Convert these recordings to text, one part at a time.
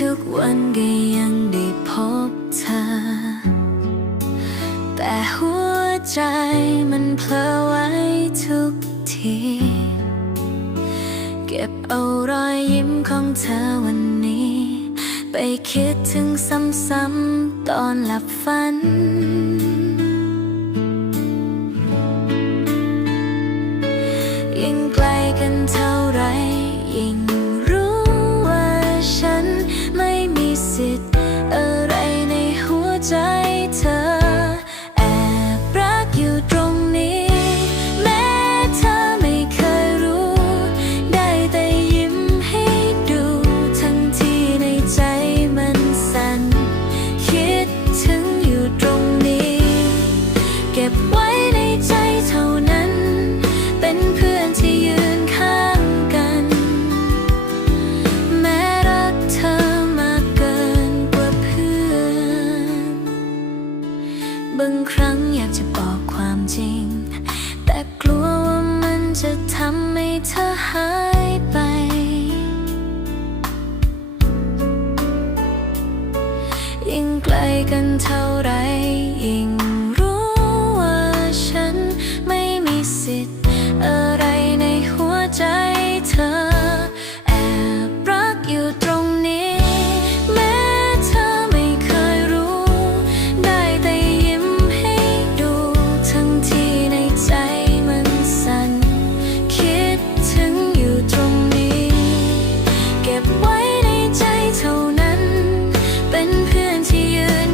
ทุกวันก็ยังได้พบเธอ แต่หัวใจมันเพลอไว้ทุกที เก็บเอารอยยิ้มของเธอวันนี้ ไปคิดถึงซ้ำๆตอนหลับฝัน บางครั้งอยากจะบอกความจริง แต่กลัวว่ามันจะทำให้เธอหายไป ยิ่งไกลกันเท่าไรยิ่ง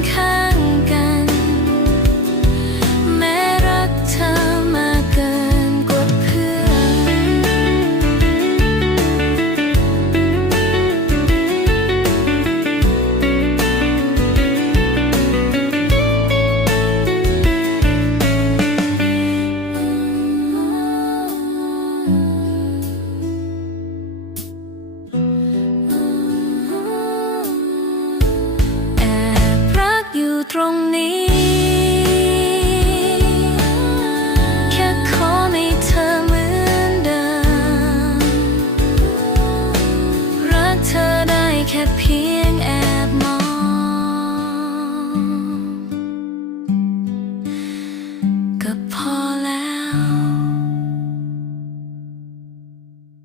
看